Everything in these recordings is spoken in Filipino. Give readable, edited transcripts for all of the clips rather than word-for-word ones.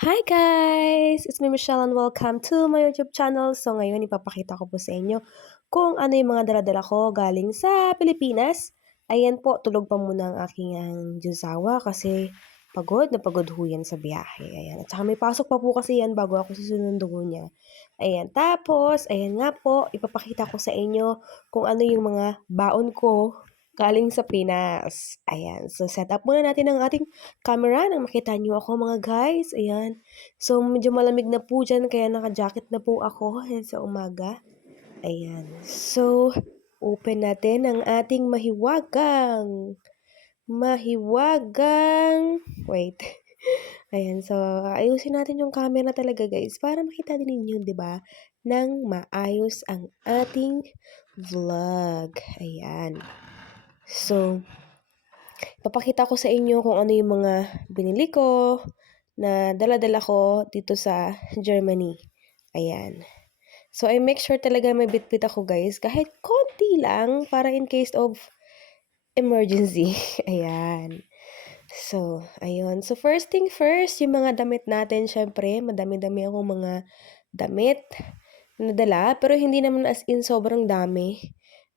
Hi guys! It's me Michelle and welcome to my YouTube channel. So ngayon ipapakita ko po sa inyo kung ano yung mga dala-dala ko galing sa Pilipinas. Ayan po, tulog pa muna ang aking jusawa kasi pagod na pagod ho yan sa biyahe. Ayan. At saka may pasok pa po kasi yan bago ako susunundo niya. Ayan. Tapos, ayan nga po, ipapakita ko sa inyo kung ano yung mga baon ko galing sa Pinas. Ayan. So, set up muna natin ang ating camera nang makita niyo ako mga guys. Ayan. So, medyo malamig na po dyan kaya naka-jacket na po ako ayan, sa umaga. Ayan. So, open natin ang ating wait. Ayan. So, ayusin natin yung camera talaga guys para makita din ninyo, di ba, nang maayos ang ating vlog. Ayan. So, papakita ko sa inyo kung ano yung mga binili ko na dala-dala ko dito sa Germany. Ayan. So, I make sure talaga may bitbit ako guys, kahit konti lang para in case of emergency. Ayan. So, ayun. So, first thing first, yung mga damit natin, syempre, madami-dami akong mga damit na dala, pero hindi naman as in sobrang dami.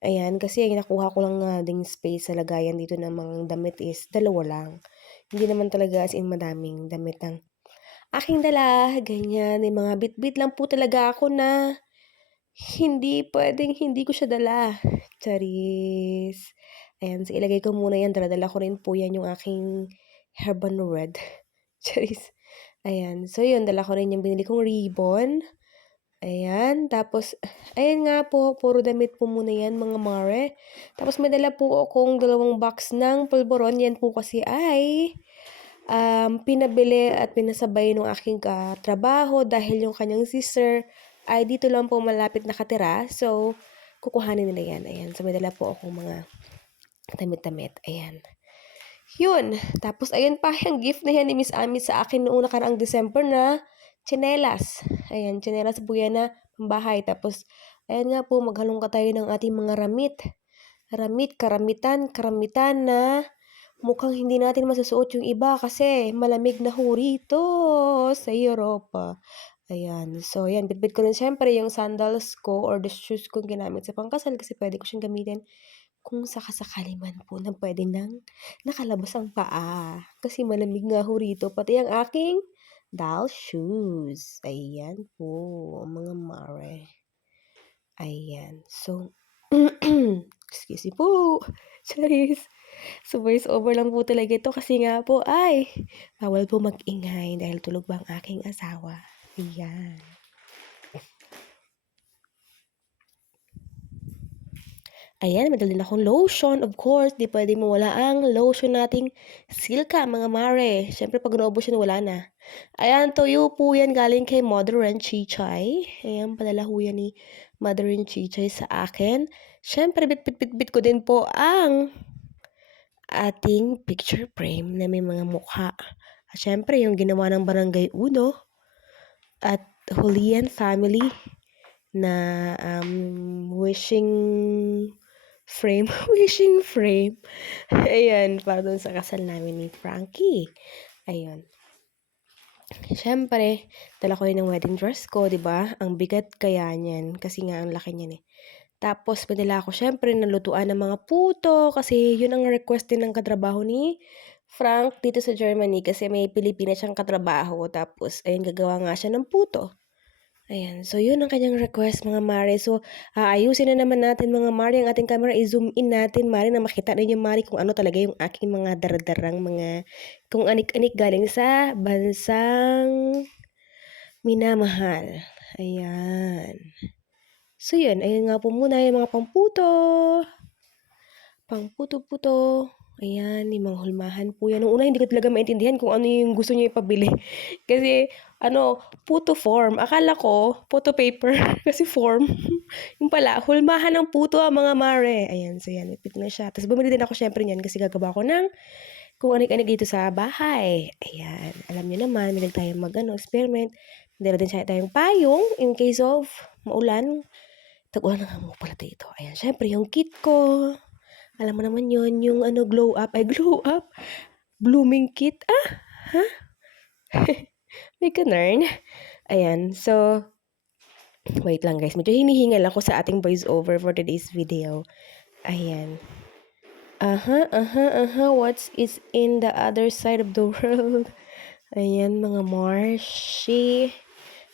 Ayan, kasi yung nakuha ko lang nga ding space sa lagayan dito ng mga damit is dalawa lang. Hindi naman talaga as in madaming damit ng aking dala, ganyan. May mga bitbit lang po talaga ako na hindi pwedeng hindi ko siya dala. Charis. Ayan, so ilagay ko muna yan. Dala-dala ko rin po yan yung aking Herbal Red. Charis. Ayan, so yun, dala ko rin yung binili kong ribbon. Ayan, tapos, ayan nga po, puro damit po muna yan, mga mare. Tapos may dala po akong 2 box ng pulburon. Yan po kasi ay pinabili at pinasabay ng aking katrabaho dahil yung kanyang sister ay dito lang po malapit nakatira. So, kukuhanin nila yan. Ayan, so may dala po akong mga damit-damit. Ayan. Yun. Tapos, ayun pa, yung gift na yan ni Miss Ami sa akin noong nakaraang December na tsinelas. Ayan, tsinelas po yan na pambahay. Tapos, ayan nga po, maghalong ka tayo ng ating mga ramit. Karamitan na mukhang hindi natin masusuot yung iba kasi malamig na ho rito sa Europa. Ayan. So, ayan, bitbit ko rin siyempre yung sandals ko or the shoes kong ginamit sa pangkasal kasi pwede ko siyang gamitin kung sakasakali man po na pwede nang nakalabas ang paa. Kasi malamig nga ho rito, pati ang aking doll shoes. Ayan po, mga mare. Ayan. So, excuse me po. Charis. So, voice over lang po talaga ito kasi nga po ay bawal po mag-ingay dahil tulog ba ang aking asawa. Ayan. Ayan, madali na akong lotion. Of course, di pwede mawala ang lotion nating Silka, mga mare. Siyempre, pag naubos yun, wala na. Ayan, tuyo po yan galing kay Mother and Chichay. Ayan, padala ho yan ni Mother and Chichay sa akin. Siyempre, bit ko din po ang ating picture frame na may mga mukha. At siyempre, yung ginawa ng Barangay Uno at Julian family na wishing frame. Ayan, para dun sa kasal namin ni Frankie. Ayun. Siyempre, dala ko rin ng wedding dress ko, di ba? Ang bigat kaya niyan, kasi nga ang laki niyan eh. Tapos, madala ako siyempre nalutuan ng mga puto kasi yun ang request din ng katrabaho ni Frank dito sa Germany kasi may Pilipinas siyang katrabaho. Tapos, ayun, gagawa nga siya ng puto. Ayan, so yun ang kanyang request mga mare. So, ayusin na naman natin mga mare ang ating camera. I-zoom in natin mare na makita ninyo mare kung ano talaga yung aking mga daradarang mga kung anik-anik galing sa bansang minamahal. Ayan. So yun, ayun nga po muna yung mga pamputo. Pangputo-puto. Ayan, yung mga hulmahan po yan. Noong una, hindi ko talaga maintindihan kung ano yung gusto niya ipabili. Kasi, puto form. Akala ko, photo paper. Kasi form. Yung pala, hulmahan ng puto mga mare. Ayan, so yan, ipit na siya. Tapos bumili din ako syempre niyan kasi gagawa ko ng kung anik-anik dito sa bahay. Ayan, alam niyo naman, milig tayong experiment. Dala din siya tayong payong in case of maulan. Tag-ulan na nga mo pala dito. Ayan, syempre, yung kit ko. Alam mo naman yon yung glow up, blooming kit. Ha? may ganun. Ayan, so wait lang guys, medyo hinihingal ako sa ating voice over for today's video. Ayan. What's is in the other side of the world? Ayan, mga Marshi.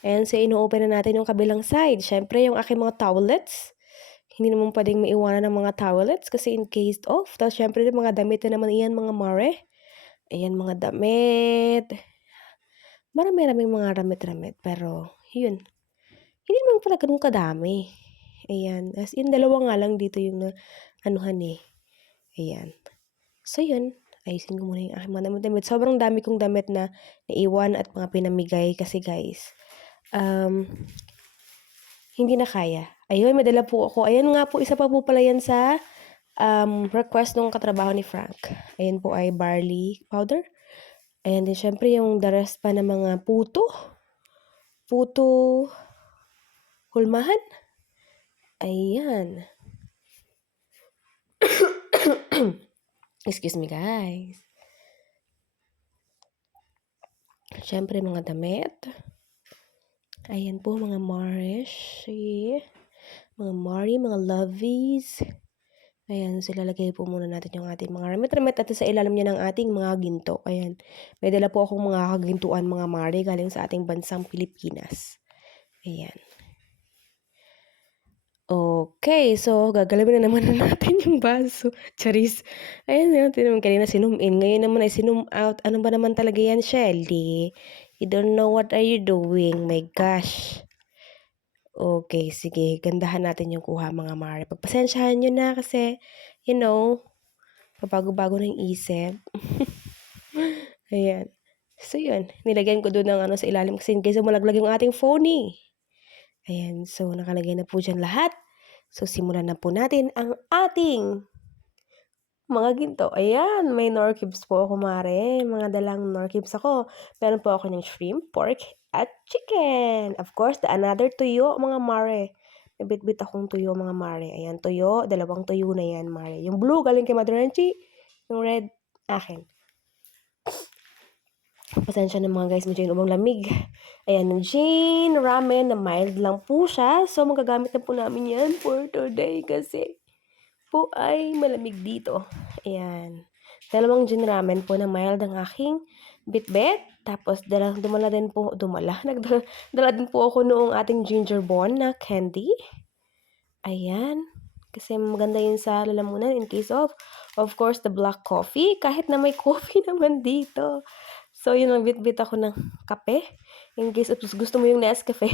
Ayan, so ino-open na natin yung kabilang side. Siyempre, yung aking mga towelettes. Hindi naman pwedeng maiwanan ng mga towelettes kasi in case of. Tapos siyempre, mga damit na naman iyan, mga mare. Ayan, mga damit. Marami-raming mga ramit-ramit. Pero, yun. Hindi naman pala ganun kadami. Ayan. As in, dalawa nga lang dito yung anuhan eh. Ayan. So, yun. Ayusin ko muna yung aking mga damit. Sobrang dami kong damit na naiwan at mga pinamigay kasi guys. Hindi na kaya. Ayun, madala po ako. Ayan nga po, isa pa po pala yan sa request ng katrabaho ni Frank. Ayan po ay barley powder. Ayan din, syempre yung the rest pa ng mga puto. Puto hulmahan. Ayan. Excuse me guys. Syempre mga damit. Ayan po mga Marish. Mga Mari, mga lovies. Ayan, so ilalagay po muna natin yung ating mga ramit-ramit at sa ilalim niya ng ating mga ginto. Ayan, may dala po akong mga kagintuan mga Mari galing sa ating bansang Pilipinas. Ayan. Okay, so gagalawin na naman natin yung baso. Charis. Ayan, natin naman kanina sinum in. Ngayon naman ay sinum out. Ano ba naman talaga yan, Shelly? You don't know what are you doing? My gosh. Okay, sige. Gandahan natin yung kuha mga Mari. Pagpasensyahan nyo na kasi, you know, pabago-bago ng isip. Ayan. So, yun. Nilagyan ko doon ng sa ilalim kasi in case malaglag yung ating phone eh. Ayan. So, nakalagay na po dyan lahat. So, simulan na po natin ang ating mga ginto. Ayan. May nor cubes po ako, Mare. Mga dalang nor cubes ako. Meron po ako ng shrimp, pork, at chicken. Of course, another tuyo, mga Mare. May bit-bit akong tuyo, mga Mare. Ayan, tuyo. Dalawang tuyo na yan, Mare. Yung blue, galing kay Mother Renchi. Yung red, akin. Pasensya na mga guys, medyo yung umang lamig. Ayan, yung Jane ramen na mild lang po siya. So, magagamit na po namin yan for today kasi po ay malamig dito. Ayan. Dalawang Jane ramen po na mild ang aking bit-bit. Tapos, dala din po ako noong ating ginger bone na candy. Ayan. Kasi maganda yun sa lalamunan in case of course, the black coffee. Kahit na may coffee naman dito. So, yun, nagbit-bit ako ng kape. In case gusto mo yung Nescafe.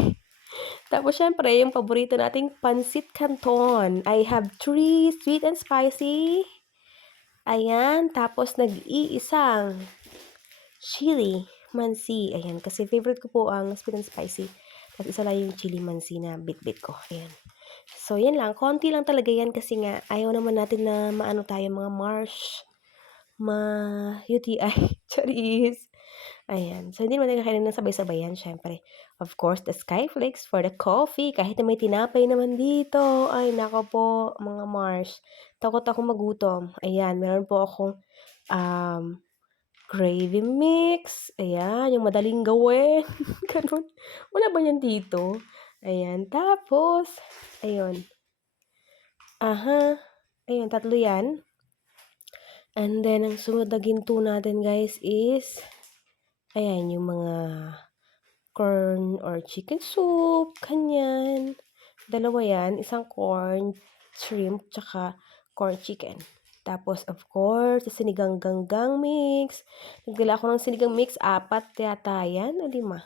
Tapos, syempre, yung paborito nating Pancit Canton. I have 3 sweet and spicy. Ayan. Tapos, nag-iisang chili mansi. Ayan. Kasi favorite ko po ang sweet and spicy. Tapos, isa lang yung chili mansi na bit-bit ko. Ayan. So, yan lang. Konti lang talaga yan kasi nga, ayaw naman natin na maano tayo mga UTI. Charis. Ayan. So, hindi naman nagkakainin ng sabay-sabay yan, syempre. Of course, the Skyflakes for the coffee. Kahit na may tinapay naman dito. Ay, nako po, mga Mars. Takot ako magutom. Ayan, meron po akong gravy mix. Ayan, yung madaling gawin. Ganun. Wala ba yan dito? Ayan. Tapos, ayun. Ayun, tatlo yan. And then, ang sunod na ginto natin, guys, is ayan, yung mga corn or chicken soup, kanyan. Dalawa yan, isang corn, shrimp, tsaka corn chicken. Tapos, of course, sinigang ganggang mix. Nagdala ako ng sinigang mix, 4 yata yan, o 5?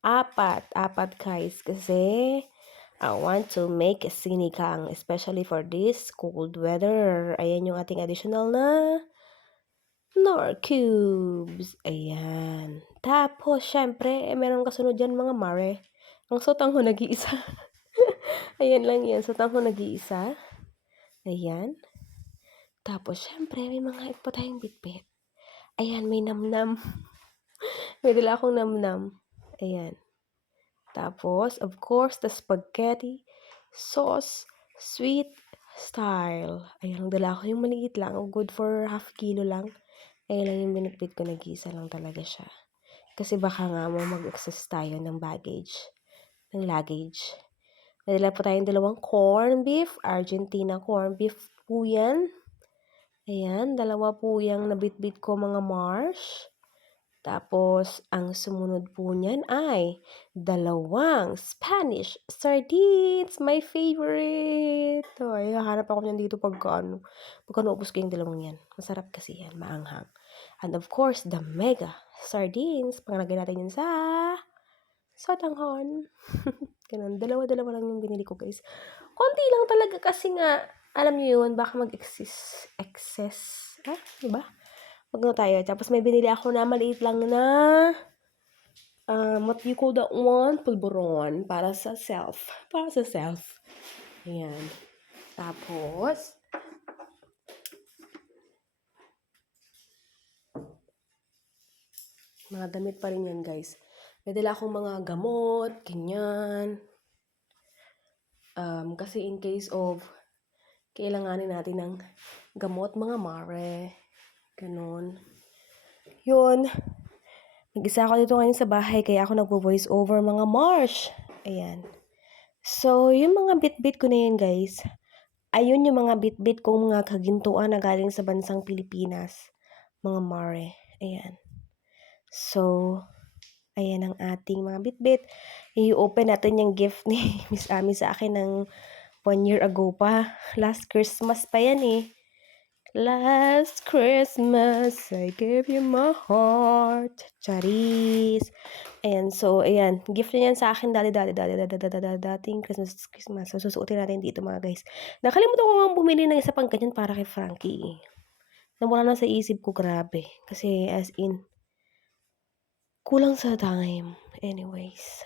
4 guys, kasi I want to make a sinigang, especially for this cold weather. Ayan yung ating additional na nor cubes. Ayan. Tapos, syempre, meron kasunod dyan mga Mare. Ang sotang ho nag-iisa. Ayan lang yan. Sotang ho nag-iisa. Ayan. Tapos, syempre, may mga pa tayong bitbit. Ayan, may namnam. May dala akong namnam. Ayan. Tapos, of course, the spaghetti sauce sweet style. Ayan, dala ko yung maliit lang. Good for half kilo lang. Ayun lang yung binitbit ko, nag-iisa lang talaga siya. Kasi baka nga mag-excess tayo ng luggage. May dala po tayong 2 corned beef, Argentina corned beef po yan. Ayan, 2 po yung nabitbit ko mga Mars. Tapos, ang sumunod po niyan ay 2 Spanish sardines, my favorite. Ay, hahanap ako niyan dito pagka naubos ko yung 2 yan. Masarap kasi yan, maanghang. And of course, the mega sardines. Panglagay natin yun sa sotanghon. Ganun, 2 lang yung binili ko, guys. Konti lang talaga kasi nga, alam niyo yun, baka excess. Diba? Wag na tayo. Tapos may binili ako na maliit lang na what you call that one? Pulburon. Para sa self. Ayan. Tapos, mga damit pa rin yan, guys. May dala akong mga gamot, ganyan. Kasi in case of kailanganin natin ng gamot, mga mare. Ganun. Yun. Nag-isa ako dito ngayon sa bahay, kaya ako nagpo-voice over mga Marsh. Ayan. So, yung mga bit-bit ko na yun, guys. Ayun yung mga bit-bit kong mga kagintuan na galing sa bansang Pilipinas. Mga mare. Ayan. So, ayan ang ating mga bit-bit. I-open natin yung gift ni Miss Ami sa akin ng 1 year ago pa. Last Christmas pa yan eh. Last Christmas, I gave you my heart. Charis. Ayan, so, ayan. Gift niya yan sa akin dating Christmas. So, susuotin natin dito mga guys. Nakalimutan ko nga bumili ng isa pang ganyan para kay Frankie. Nawala na sa isip ko, grabe. Kasi, as in, kulang sa time. Anyways.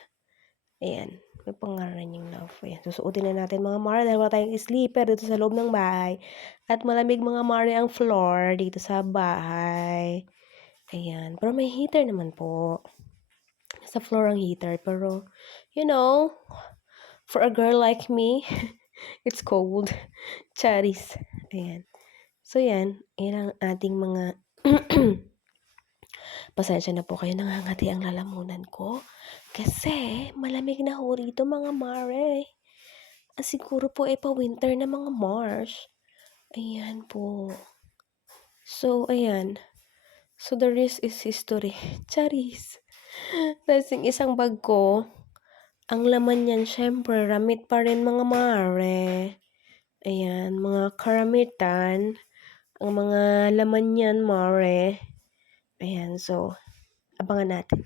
Ayan. May pangalan yung love. Ayan. Susuotin na natin mga mare dahil wala tayong sleeper dito sa loob ng bahay. At malamig mga mare ang floor dito sa bahay. Ayan. Pero may heater naman po. Sa floor ang heater. Pero, you know, for a girl like me, it's cold. Charis. Ayan. So, yan. Yan ang ating mga pasensya na po kayo, nangangati ang lalamunan ko. Kasi, malamig na ho rito mga mare. Siguro po pa-winter na mga March. Ayan po. So, ayan. So, the rest is history. Charis. Tapos yung isang bag ko, ang laman yan, syempre, ramit pa rin mga mare. Ayan, mga karamitan. Ang mga laman yan, mare. Ayan, so, abangan natin.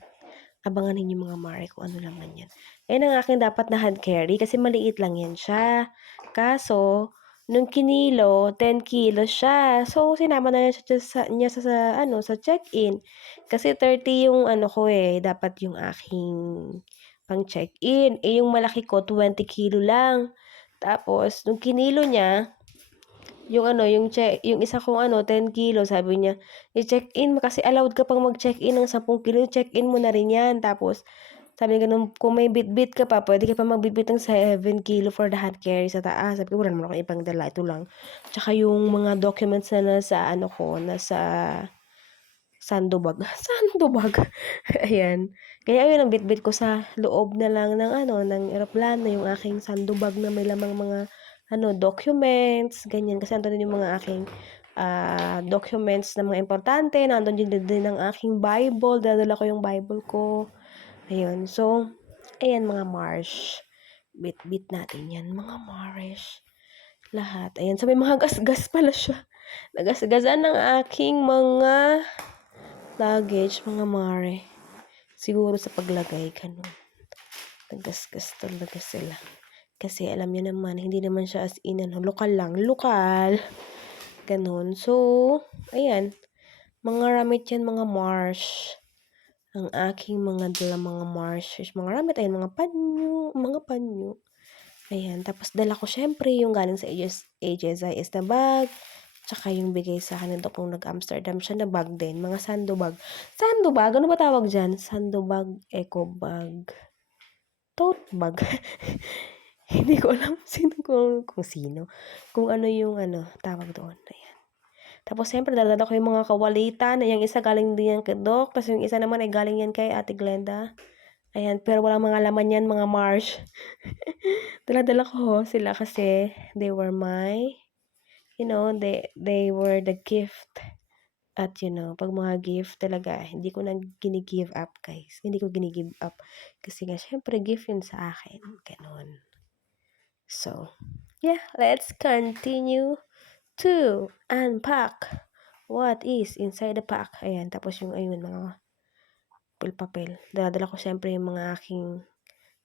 Abangan ninyo mga mare kung ano laman yan. Ayan ang aking dapat na hand carry kasi maliit lang yan siya. Kaso, nung kinilo, 10 kilos siya. So, sinama na niya sa check-in. Kasi 30 yung ko dapat yung aking pang check-in. Yung malaki ko, 20 kilo lang. Tapos, nung kinilo niya, yung isa kong 10 kilo, sabi niya, i-check-in mo kasi allowed ka pang mag-check-in ng 10 kilo, check-in mo na rin yan. Tapos, sabi niya ganun, kung may bit-bit ka pa, pwede ka pa mag-bit-bit ng 7 kilo for the hand carry sa taas. Sabi ko, wala naman akong ibang dala, ito lang. Tsaka yung mga documents na nasa nasa sandobag. Sandobag. Ayan. Kaya ayun ang bit-bit ko sa loob na lang ng eroplano, yung aking sandobag na may lamang mga documents, ganyan. Kasi andun din yung mga aking documents na mga importante. Nandun din ang aking Bible. Dadala ko yung Bible ko. Ayun. So, ayan mga Marsh. Bit-bit natin yan, mga Marsh. Lahat. Ayan. So, may mga gas-gas pala siya. Nagasgasan ng aking mga luggage, mga mare. Siguro sa paglagay, ganun. Nagasgas talaga sila. Kasi alam niyo naman, hindi naman siya as in, lokal lang. Lokal. Ganun. So, ayan. Mga ramit yan, mga Marsh. Ang aking mga dala, mga Marsh. Mga ramit, ayun, mga panyo. Ayan. Tapos, dala ko syempre yung galing sa HSIS na bag. Tsaka yung bigay sa akin nito kung nag-Amsterdam siya na bag din. Mga sandobag. Sandobag? Ano ba tawag dyan? Sandobag, eco bag, tote bag. Hindi ko alam kung sino. Kung ano yung tawag doon. Ayan. Tapos siyempre dala ko yung mga kawalitan, yung isa galing din yan kay Doc, tapos yung isa naman ay galing yan kay Ate Glenda. Ayan, pero walang mga laman yan, mga Marsh. Dala-dala ko sila kasi they were my, they were the gift. At 'pag mga gift talaga hindi ko na gini-give up guys, hindi ko gini-give up. Kasi nga siyempre gift yun sa akin, gano'n. So, yeah, let's continue to unpack what is inside the pack. Ayan, tapos yung ayun mga papel. Dala-dala ko siyempre yung mga aking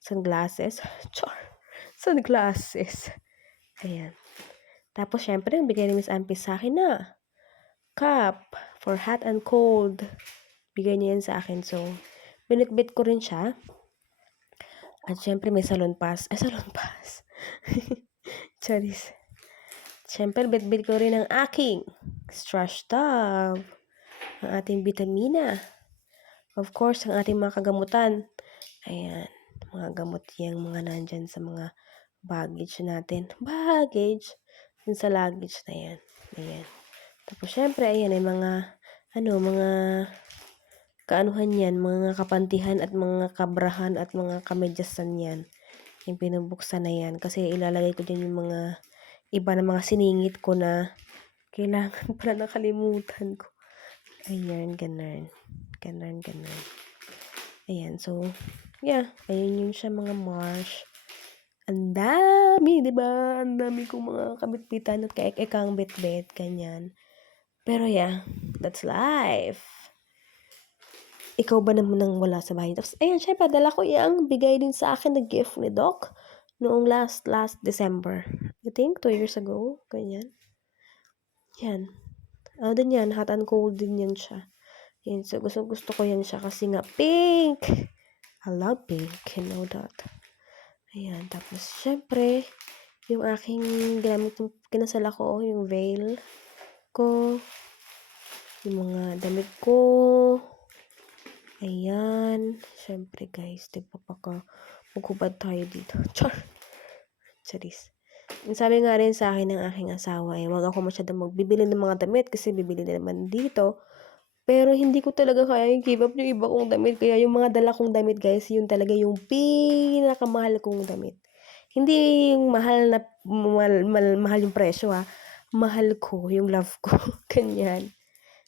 sunglasses. Char! Sunglasses. Ayan. Tapos siyempre ang bigay ni Miss Ampis sa'kin na cup for hot and cold. Bigay niya yan sa akin. So, binitbit ko rin siya. At syempre may salon pass. Salon pass. Charis. Syempre, bitbit ko rin ang aking Strash Tab. Ang ating vitamina. Of course, ang ating mga kagamutan. Ayan. Mga gamot yung mga nandyan sa mga baggage natin. Baggage. Yung sa luggage na yan. Ayan. Tapos syempre, ayan ay mga kaanuhan yan, mga kapantihan at mga kabrahan at mga kamedyasan yan. Yung pinubuksan na yan. Kasi ilalagay ko dyan yung mga iba na mga siningit ko na kailangan pala nakalimutan ko. Ayan, ganun. Ganun. Ayan, so, yeah. Ayun yun siya mga Marsh. Ang dami, diba? Ang dami kong mga kabitbitan at kaek-ekang bitbit, ganyan. Pero yeah, that's life. Ikaw ba naman ang wala sa bahay? Tapos, ayan, syempre, dala ko yung bigay din sa akin na gift ni Doc noong last December. I think 2 years ago, ganyan. Yan. Din yan, hot and cold din yan siya. Yan, so gusto ko yan siya kasi nga pink. I love pink, you know that. Ayan, tapos syempre, yung aking ginamit yung kinasala ko, yung veil ko, yung mga damit ko. Ayan, syempre guys, diba maghubad tayo dito. Charis. Sabi nga rin sa akin ng aking asawa, wag ako masyadong magbibili ng mga damit kasi bibili na naman dito. Pero hindi ko talaga kaya yung give up yung iba kong damit. Kaya yung mga dala kong damit guys, yun talaga yung pinakamahal kong damit. Hindi yung mahal yung presyo Mahal ko, yung love ko. Ganyan.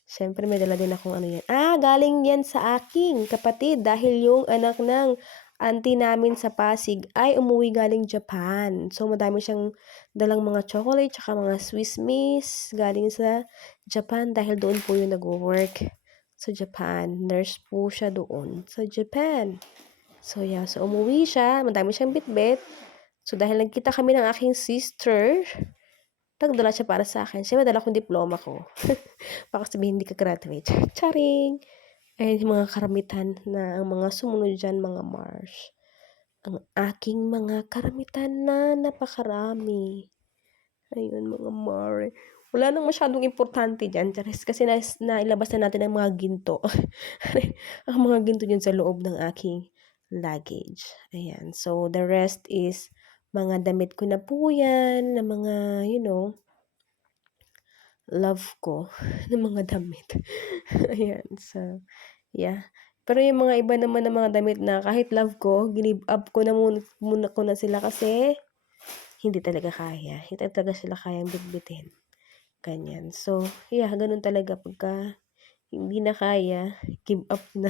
Siyempre may dala din akong ano yan. Galing yan sa aking kapatid dahil yung anak ng auntie namin sa Pasig ay umuwi galing Japan. So madami siyang dalang mga chocolate tsaka mga Swiss Miss galing sa Japan dahil doon po yung nag-work sa Japan. Nurse po siya doon sa Japan. So yeah, so umuwi siya, madami siyang bitbit. So dahil nagkita kami ng aking sister, nagdala siya para sa akin. Siyempre, dala kong diploma ko. Baka sabihin, hindi ka graduate. Charing! Ayun yung mga karamitan na ang mga sumunod dyan, mga Marsh. Ang aking mga karamitan na napakarami. Ayun, mga Mar. Wala nang masyadong importante dyan, Charis. Kasi nailabas na natin ang mga ginto. Ang mga ginto dyan sa loob ng aking luggage. Ayan. So, the rest is mga damit ko na po yan, na mga, love ko, na mga damit. Ayan, so, yeah. Pero yung mga iba naman na mga damit na kahit love ko, give up ko na muna ko na sila kasi hindi talaga kaya. Hindi talaga sila kayang bitbitin. Ganyan. So, yeah, ganun talaga pagka hindi na kaya, give up na.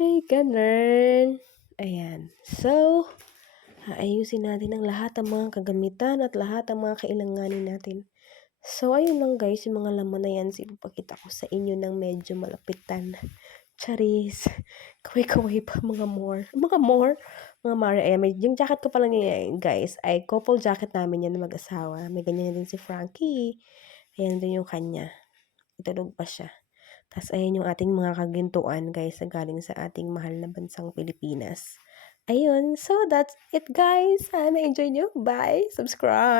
Ay, ganun. Ayan. So, ayusin natin ang lahat ng mga kagamitan at lahat ng mga kailanganin natin. So, ayun lang guys, yung mga laman na yan, ipapakita ko sa inyo ng medyo malapitan. Charis. Kaway-kaway pa, mga mare. Ayan, yung jacket ko pala niya guys, ay couple jacket namin yan na mag-asawa. May ganyan din si Frankie. Ayan din yung kanya. Itulog pa siya. Tapos ayan yung ating mga kagintuan guys na galing sa ating mahal na bansang Pilipinas. Ayun, so that's it guys. Sana enjoy nyo. Bye! Subscribe!